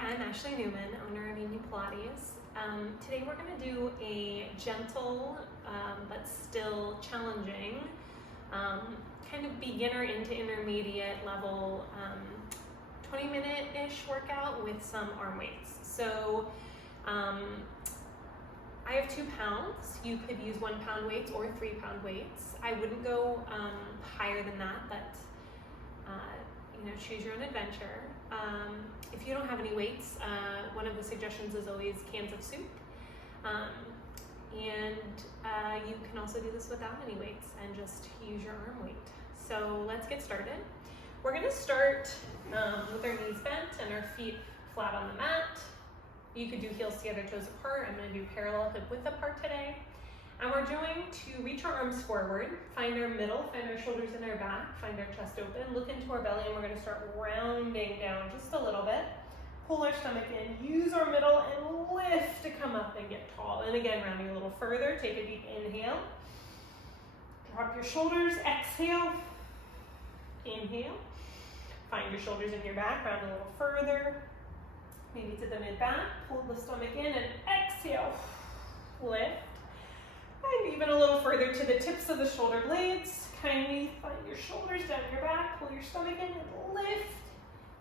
Hi, I'm Ashley Newman, owner of Emu Pilates. Today we're going to do a gentle but still challenging kind of beginner into intermediate level 20-minute-ish workout with some arm weights. So I have 2 pounds. You could use 1 pound weights or 3 pound weights. I wouldn't go higher than that, but choose your own adventure. If you don't have any weights, one of the suggestions is always cans of soup. And you can also do this without any weights and just use your arm weight. So let's get started. We're going to start with our knees bent and our feet flat on the mat. You could do heels together, toes apart. I'm going to do parallel hip width apart today. And we're going to reach our arms forward, find our middle, find our shoulders in our back, find our chest open, look into our belly, and we're going to start rounding down just a little bit. Pull our stomach in, use our middle, and lift to come up and get tall. And again, rounding a little further, take a deep inhale. Drop your shoulders, exhale. Inhale. Find your shoulders in your back, round a little further. Maybe to the mid-back, pull the stomach in, and exhale. Lift. And even a little further to the tips of the shoulder blades. Kindly find your shoulders down your back, pull your stomach in and lift.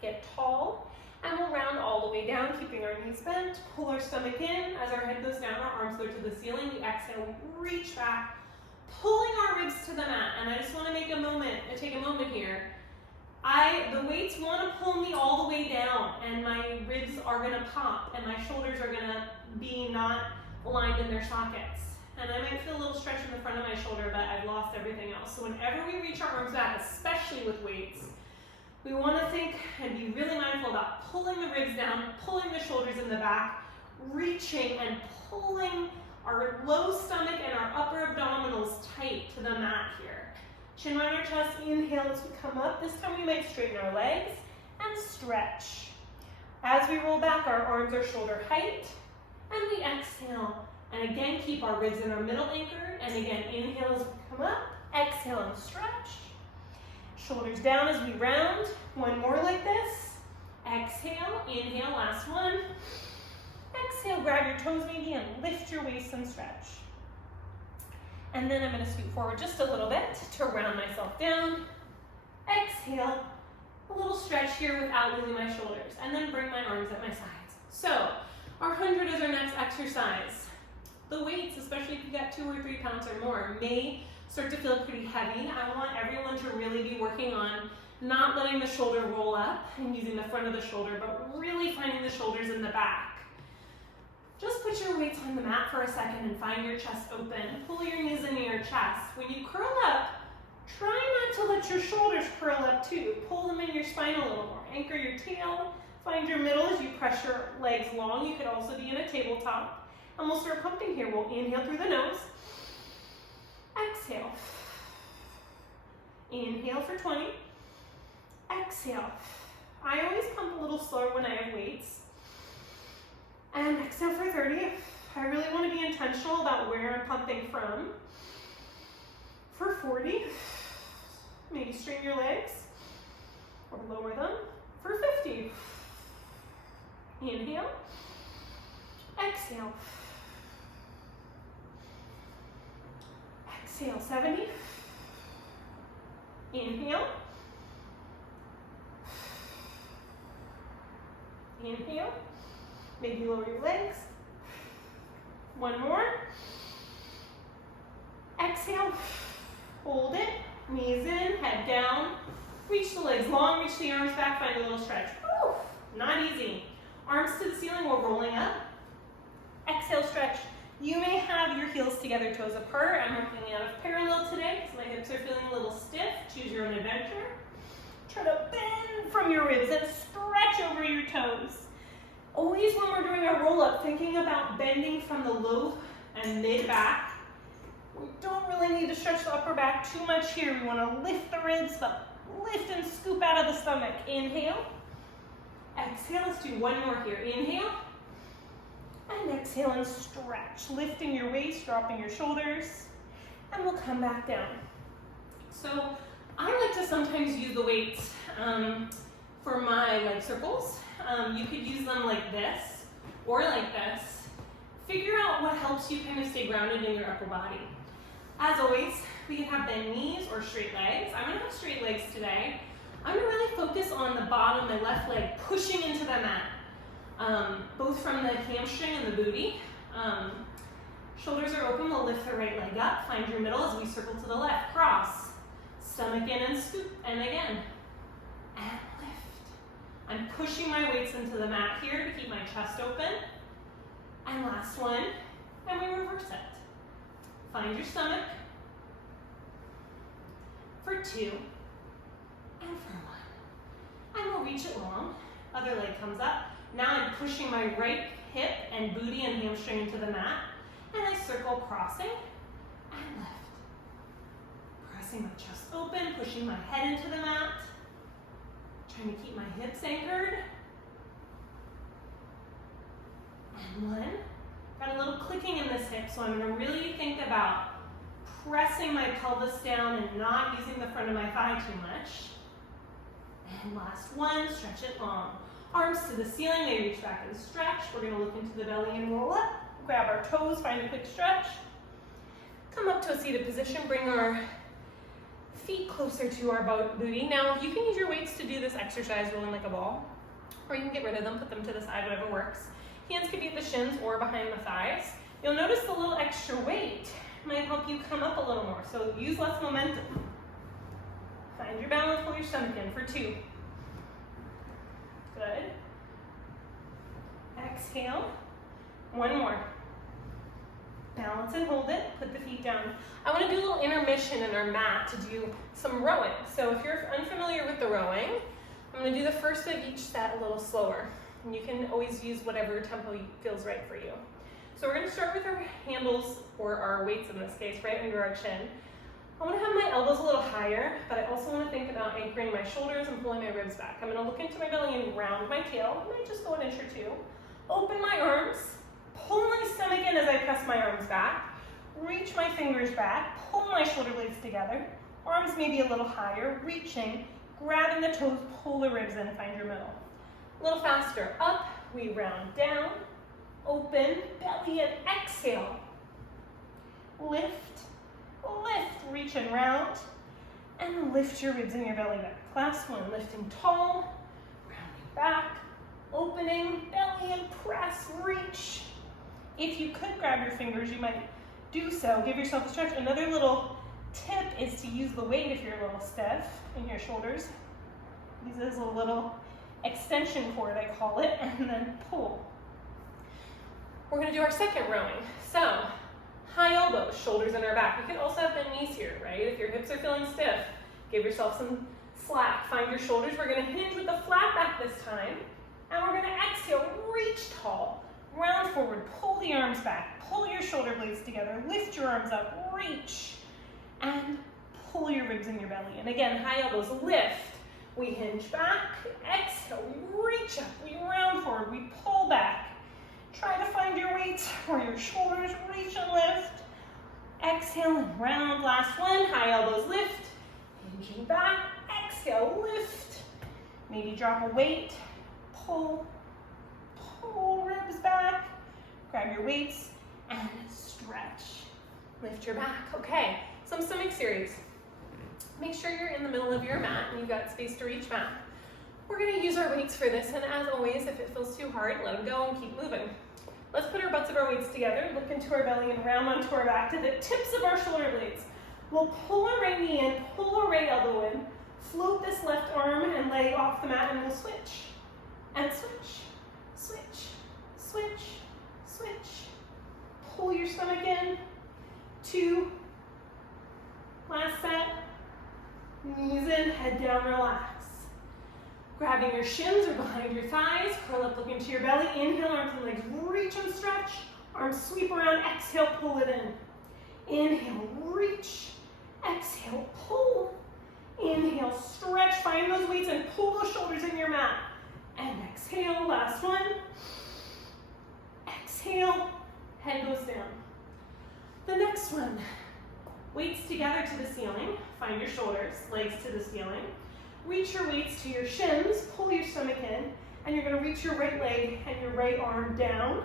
Get tall. And we'll round all the way down, keeping our knees bent. Pull our stomach in. As our head goes down, our arms go to the ceiling. We exhale, reach back, pulling our ribs to the mat. And I just want to take a moment here. The weights want to pull me all the way down, and my ribs are going to pop, and my shoulders are going to be not aligned in their sockets. And I might feel a little stretch in the front of my shoulder, but I've lost everything else. So whenever we reach our arms back, especially with weights, we want to think and be really mindful about pulling the ribs down, pulling the shoulders in the back, reaching and pulling our low stomach and our upper abdominals tight to the mat here. Chin on our chest, inhale as we come up. This time we might straighten our legs and stretch. As we roll back, our arms are shoulder height, and we exhale. And again, keep our ribs in our middle anchored. And again, inhale as we come up. Exhale and stretch. Shoulders down as we round. One more like this. Exhale, inhale, last one. Exhale, grab your toes maybe and lift your waist and stretch. And then I'm going to scoot forward just a little bit to round myself down. Exhale, a little stretch here without losing my shoulders. And then bring my arms at my sides. So, our 100 is our next exercise. The weights, especially if you got 2 or 3 pounds or more, may start to feel pretty heavy. I want everyone to really be working on not letting the shoulder roll up and using the front of the shoulder, but really finding the shoulders in the back. Just put your weights on the mat for a second and find your chest open. Pull your knees into your chest. When you curl up, try not to let your shoulders curl up too. Pull them in your spine a little more. Anchor your tail. Find your middle as you press your legs long. You could also be in a tabletop. And we'll start pumping here. We'll inhale through the nose. Exhale. Inhale for 20. Exhale. I always pump a little slower when I have weights. And exhale for 30. I really want to be intentional about where I'm pumping from. For 40. Maybe straighten your legs or lower them. For 50. Inhale. Exhale. Exhale, 70. Inhale. Inhale. Maybe lower your legs. One more. Exhale. Hold it. Knees in, head down. Reach the legs long, reach the arms back, find a little stretch. Woo! Not easy. Arms to the ceiling, we're rolling up. Exhale, stretch. You may have your heels together, toes apart. I'm working out of parallel today because my hips are feeling a little stiff. Choose your own adventure. Try to bend from your ribs and stretch over your toes. Always when we're doing our roll-up, thinking about bending from the low and mid-back. We don't really need to stretch the upper back too much here. We want to lift the ribs, but lift and scoop out of the stomach. Inhale. Exhale. Let's do one more here. Inhale. And exhale and stretch, lifting your waist, dropping your shoulders, and we'll come back down. So I like to sometimes use the weights For my leg circles, you could use them like this or like this. Figure out what helps you kind of stay grounded in your upper body. As always, we can have bent knees or straight legs. I'm gonna have straight legs today. I'm gonna really focus on the bottom, my left leg pushing into the mat, both from the hamstring and the booty. Shoulders are open, we'll lift the right leg up, find your middle as we circle to the left, cross, stomach in and scoop, and again, and lift. I'm pushing my weights into the mat here to keep my chest open. And last one, and we reverse it. Find your stomach for 2 and for 1. And we'll reach it long. Other leg comes up. Now I'm pushing my right hip and booty and hamstring into the mat. And I circle, crossing and lift. Pressing my chest open, pushing my head into the mat. Trying to keep my hips anchored. And 1. Got a little clicking in this hip, so I'm going to really think about pressing my pelvis down and not using the front of my thigh too much. And last 1, stretch it long. Arms to the ceiling, they reach back and stretch. We're going to look into the belly and roll up. Grab our toes, find a quick stretch. Come up to a seated position, bring our feet closer to our booty. Now, you can use your weights to do this exercise, rolling like a ball, or you can get rid of them, put them to the side, whatever works. Hands could be at the shins or behind the thighs. You'll notice the little extra weight might help you come up a little more, so use less momentum. Find your balance, pull your stomach in for 2. Good. Exhale. 1 more. Balance and hold it, put the feet down. I want to do a little intermission in our mat to do some rowing. So if you're unfamiliar with the rowing, I'm going to do the first of each set a little slower. And you can always use whatever tempo feels right for you. So we're going to start with our handles, or our weights in this case, right under our chin. I want to have my elbows a little higher, but I also want to think about anchoring my shoulders and pulling my ribs back. I'm going to look into my belly and round my tail. I might just go an inch or 2. Open my arms. Pull my stomach in as I press my arms back. Reach my fingers back. Pull my shoulder blades together. Arms maybe a little higher. Reaching. Grabbing the toes. Pull the ribs in. Find your middle. A little faster. Up. We round down. Open. Belly and exhale. Lift. Lift. Reach and round. And lift your ribs and your belly back. Last one. Lifting tall. Rounding back. Opening. Belly and press. Reach. If you could grab your fingers, you might do so. Give yourself a stretch. Another little tip is to use the weight if you're a little stiff in your shoulders. Use this as a little extension cord, I call it, and then pull. We're going to do our second rowing. So, high elbows, shoulders in our back. We could also have bent knees here, right? If your hips are feeling stiff, give yourself some slack. Find your shoulders. We're going to hinge with the flat back this time. And we're going to exhale, reach tall. Round forward, pull the arms back, pull your shoulder blades together, lift your arms up, reach, and pull your ribs in your belly. And again, high elbows, lift. We hinge back, exhale, we reach up, we round forward, we pull back. Try to find your weights or your shoulders, reach and lift. Exhale and round, last one, high elbows, lift. Hinging back, exhale, lift. Maybe drop a weight, pull. Pull ribs back, grab your weights, and stretch. Lift your back. Okay, some stomach series. Make sure you're in the middle of your mat and you've got space to reach back. We're going to use our weights for this, and as always, if it feels too hard, let them go and keep moving. Let's put our butts of our weights together, look into our belly and round onto our back to the tips of our shoulder blades. We'll pull our right knee in, pull our right elbow in, float this left arm and leg off the mat, and we'll switch. And switch. Switch, switch, switch. Pull your stomach in. 2. Last set. Knees in, head down, relax. Grabbing your shins or behind your thighs, curl up, look into your belly. Inhale, arms and legs reach and stretch. Arms sweep around, exhale, pull it in. Inhale, reach. Exhale, pull. Inhale, stretch, find those weights and pull those shoulders in your mat. And exhale, last one. Exhale, head goes down. The next one, weights together to the ceiling. Find your shoulders, legs to the ceiling. reach your weights to your shins, pull your stomach in, and you're gonna reach your right leg and your right arm down,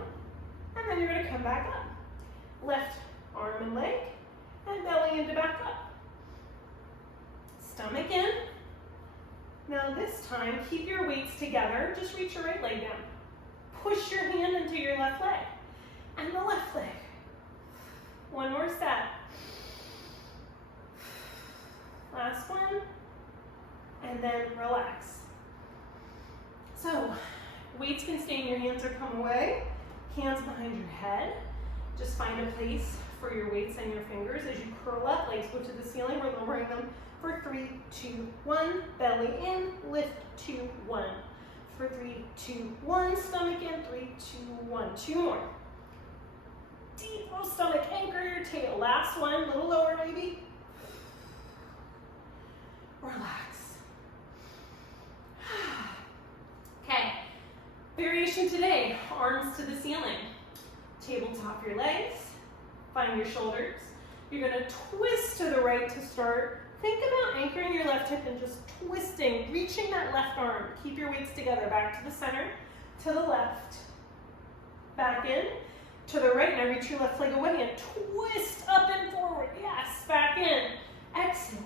and then you're gonna come back up. Left arm and leg, and belly into back up. Stomach in. Now this time, keep your weights together, just reach your right leg down. Push your hand into your left leg, and the left leg. One more set. Last one, and then relax. So, weights can stay in your hands or come away. Hands behind your head. Just find a place for your weights and your fingers as you curl up, legs go to the ceiling. We're lowering them for 3, 2, 1. Belly in, lift, 2, 1. For 3, 2, 1. Stomach in, 3, 2, 1. 2 more. Deep low stomach, anchor your tail. Last one, a little lower maybe. Relax. Okay, variation today, arms to the ceiling. Tabletop your legs, find your shoulders. You're gonna twist to the right to start. Think about anchoring your left hip and just twisting, reaching that left arm. Keep your weights together, back to the center, to the left. Back in, to the right, now reach your left leg away and twist up and forward. Yes, back in. Exhale.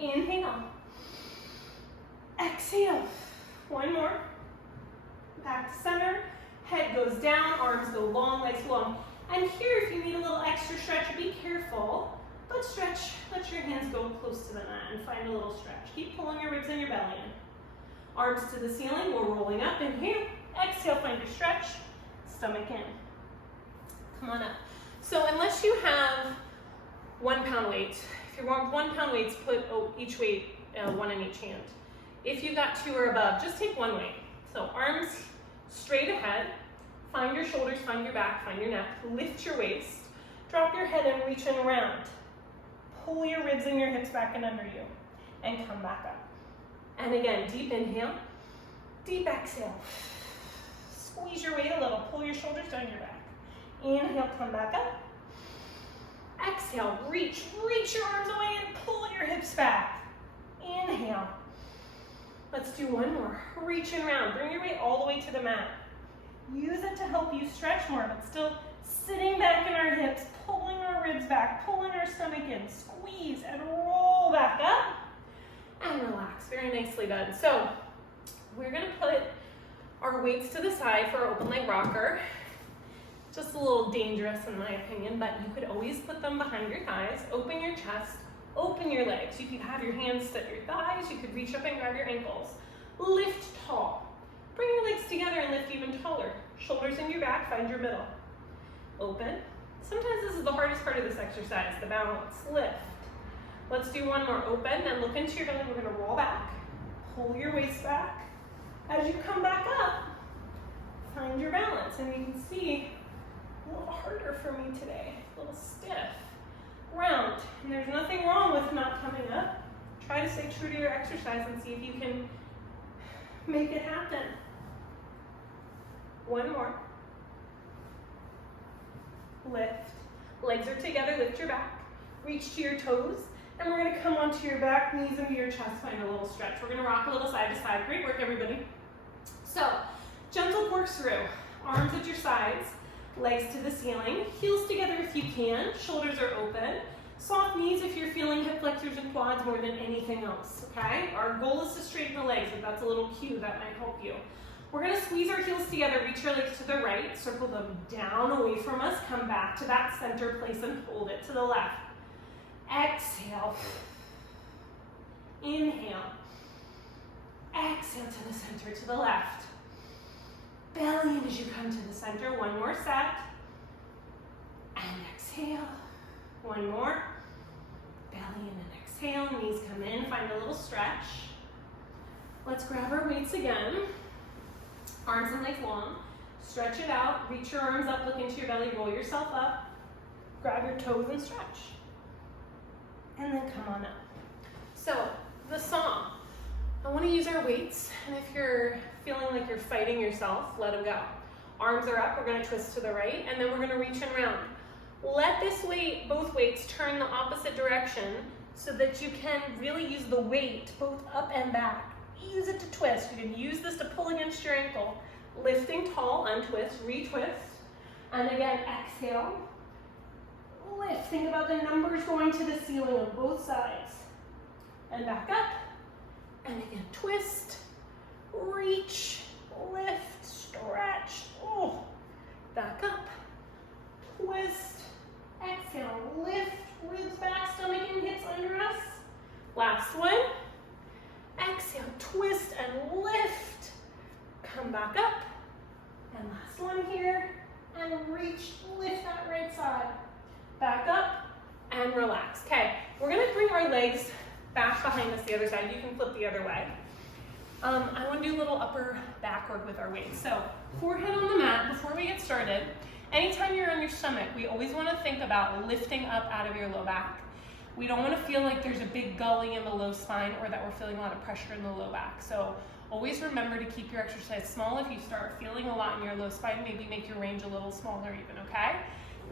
Inhale. Exhale. One more. Back to center. Head goes down, arms go long, legs long. And here, if you need a little extra stretch, be careful. But stretch, let your hands go close to the mat and find a little stretch. Keep pulling your ribs and your belly in. Arms to the ceiling, we're rolling up. Inhale. Exhale, find your stretch. Stomach in. Come on up. So unless you have 1 pound weights, if you want 1 pound weights, put each weight, 1 in each hand. If you've got 2 or above, just take 1 weight. So arms straight ahead, find your shoulders, find your back, find your neck, lift your waist, drop your head and reach in around. Pull your ribs and your hips back and under you, and come back up. And again, deep inhale, deep exhale. Squeeze your weight a little, pull your shoulders down your back. Inhale, come back up. Exhale, reach your arms away and pull your hips back. Inhale. Let's do 1 more. Reach around, bring your weight all the way to the mat. Use it to help you stretch more, but still sitting back in our hips, pulling our ribs back, pulling our stomach in, squeeze and roll back up and relax. Very nicely done. So we're gonna put our weights to the side for our open leg rocker. Just a little dangerous in my opinion, but you could always put them behind your thighs, open your chest, open your legs. You could have your hands at your thighs, you could reach up and grab your ankles. Lift tall. Bring your legs together and lift even taller. Shoulders in your back, find your middle. Open. Sometimes this is the hardest part of this exercise, the balance. Lift. Let's do 1 more. Open and look into your belly. We're gonna roll back. Pull your waist back. As you come back up, find your balance. And you can see a little harder for me today, a little stiff. Round. And there's nothing wrong with not coming up. Try to stay true to your exercise and see if you can make it happen. 1 more. Lift. Legs are together, lift your back. Reach to your toes. And we're gonna come onto your back, knees into your chest, find a little stretch. We're gonna rock a little side to side. Great work, everybody. So, gentle corkscrew. Arms at your sides, legs to the ceiling, heels together if you can, shoulders are open. Soft knees if you're feeling hip flexors and quads more than anything else, okay? Our goal is to straighten the legs, if that's a little cue that might help you. We're gonna squeeze our heels together, reach your legs to the right, circle them down away from us, come back to that center place and hold it to the left. Exhale. Inhale. Exhale to the center, to the left. Belly in as you come to the center. 1 more set. And exhale. 1 more. Belly in and exhale. Knees come in. Find a little stretch. Let's grab our weights again. Arms and legs long. Stretch it out. Reach your arms up. Look into your belly. Roll yourself up. Grab your toes and stretch. And then come on up. So, the song. I want to use our weights, and if you're feeling like you're fighting yourself, let them go. Arms are up, we're going to twist to the right, and then we're going to reach and round. Let this weight, both weights, turn the opposite direction so that you can really use the weight both up and back. Use it to twist. You can use this to pull against your ankle. Lifting tall, untwist, retwist. And again, exhale. Lift. Think about the numbers going to the ceiling on both sides. And back up. And again, twist, reach, lift, stretch. Oh, back up, twist, exhale, lift, ribs back, stomach in, hips under us. Last one. Exhale, twist and lift. Come back up. And last one here. And reach, lift that right side. Back up and relax. Okay, we're gonna bring our legs back behind us the other side. You can flip the other way. I want to do a little upper back work with our weights. So forehead on the mat. Before we get started, anytime you're on your stomach, we always want to think about lifting up out of your low back. We don't want to feel like there's a big gully in the low spine or that we're feeling a lot of pressure in the low back. So always remember to keep your exercise small. If you start feeling a lot in your low spine, maybe make your range a little smaller even, okay?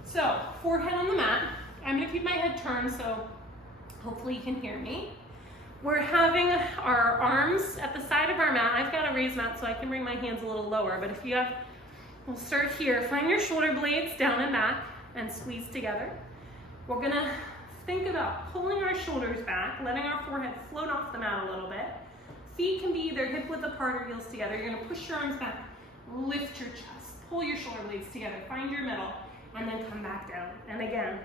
So forehead on the mat. I'm going to keep my head turned so hopefully you can hear me. We're having our arms at the side of our mat. I've got a raised mat so I can bring my hands a little lower, but if you have, we'll start here. Find your shoulder blades down and back and squeeze together. We're gonna think about pulling our shoulders back, letting our forehead float off the mat a little bit. Feet can be either hip width apart or heels together. You're gonna push your arms back, lift your chest, pull your shoulder blades together, find your middle, and then come back down. And again,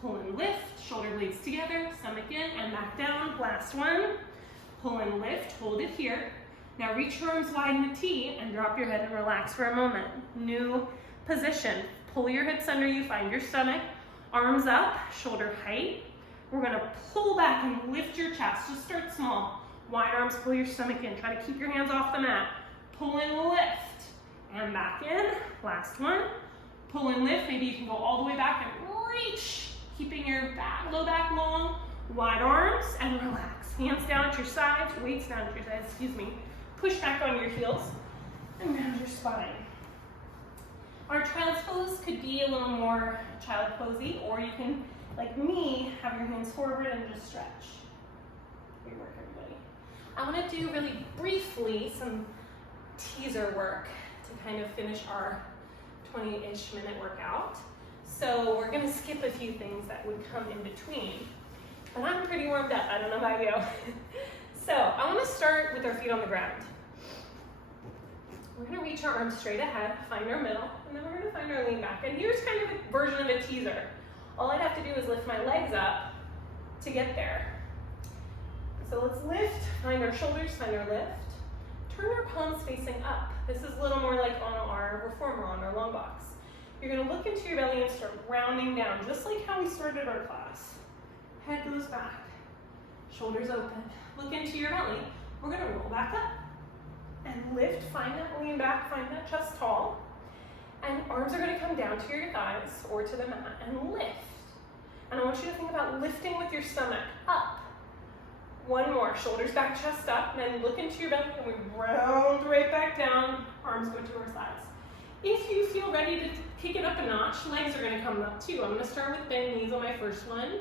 pull and lift, shoulder blades together, stomach in, and back down. Last one. Pull and lift, hold it here. Now reach your arms wide in the T and drop your head and relax for a moment. New position. Pull your hips under you, find your stomach. Arms up, shoulder height. We're gonna pull back and lift your chest. Just start small. Wide arms, pull your stomach in. Try to keep your hands off the mat. Pull and lift, and back in. Last one. Pull and lift. Maybe you can go all the way back and reach. Keeping your back, low back long, wide arms, and relax. Hands down at your sides, weights down at your sides, excuse me. Push back on your heels and round your spine. Our child's pose could be a little more child posy, or you can, like me, have your hands forward and just stretch. Great work, everybody. I want to do really briefly some teaser work to kind of finish our 20-ish minute workout. So we're gonna skip a few things that would come in between, but I'm pretty warmed up. I don't know about you. So I wanna start with our feet on the ground. We're gonna reach our arms straight ahead, find our middle, and then we're gonna find our lean back. And here's kind of a version of a teaser. All I'd have to do is lift my legs up to get there. So let's lift, find our shoulders, find our lift. Turn our palms facing up. This is a little more like on our reformer, on our long box. You're gonna look into your belly and start rounding down, just like how we started our class. Head goes back, shoulders open. Look into your belly. We're gonna roll back up and lift, find that lean back, find that chest tall. And arms are gonna come down to your thighs or to the mat and lift. And I want you to think about lifting with your stomach up. One more, shoulders back, chest up, and then look into your belly and we round right back down, arms go to our sides. If you feel ready to kick it up a notch, legs are gonna come up too. I'm gonna start with bent knees on my first one.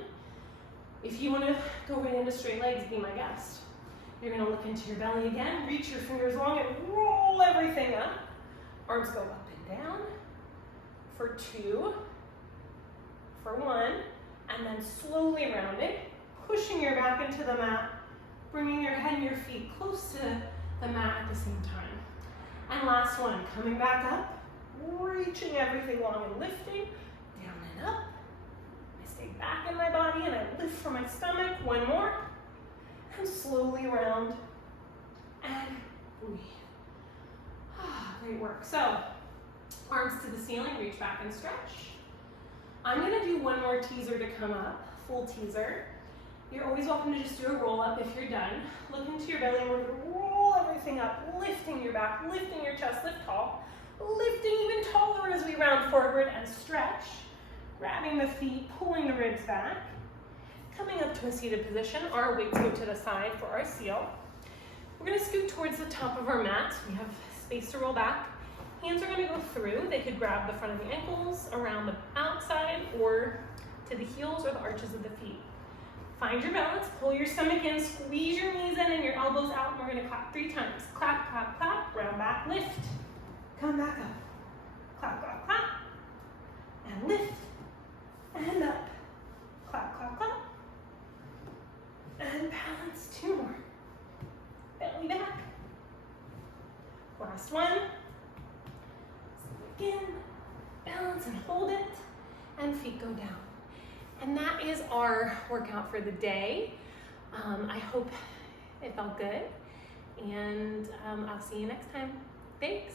If you wanna go right into straight legs, be my guest. You're gonna look into your belly again, reach your fingers long and roll everything up. Arms go up and down for 2, for 1, and then slowly rounding, pushing your back into the mat, bringing your head and your feet close to the mat at the same time. And last one, coming back up, reaching everything long and lifting, down and up. I stay back in my body and I lift from my stomach. One more, and slowly round and breathe. Great work. So, arms to the ceiling, reach back and stretch. I'm gonna do one more teaser to come up, full teaser. You're always welcome to just do a roll up if you're done. Look into your belly and we're gonna roll everything up, lifting your back, lifting your chest, lift tall, lifting even taller as we round forward and stretch, grabbing the feet, pulling the ribs back, coming up to a seated position. Our weights go to the side for our seal. We're gonna scoot towards the top of our mat. We have space to roll back. Hands are gonna go through. They could grab the front of the ankles, around the outside, or to the heels or the arches of the feet. Find your balance, pull your stomach in, squeeze your knees in and your elbows out, and we're gonna clap 3 times. Clap, clap, clap, round back, lift. Come back up. Clap, clap, clap. And lift. And up. Clap, clap, clap. And balance, 2 more. Belly back. Last one. Again, balance and hold it, and feet go down. And that is our workout for the day. I hope it felt good, and I'll see you next time. Thanks.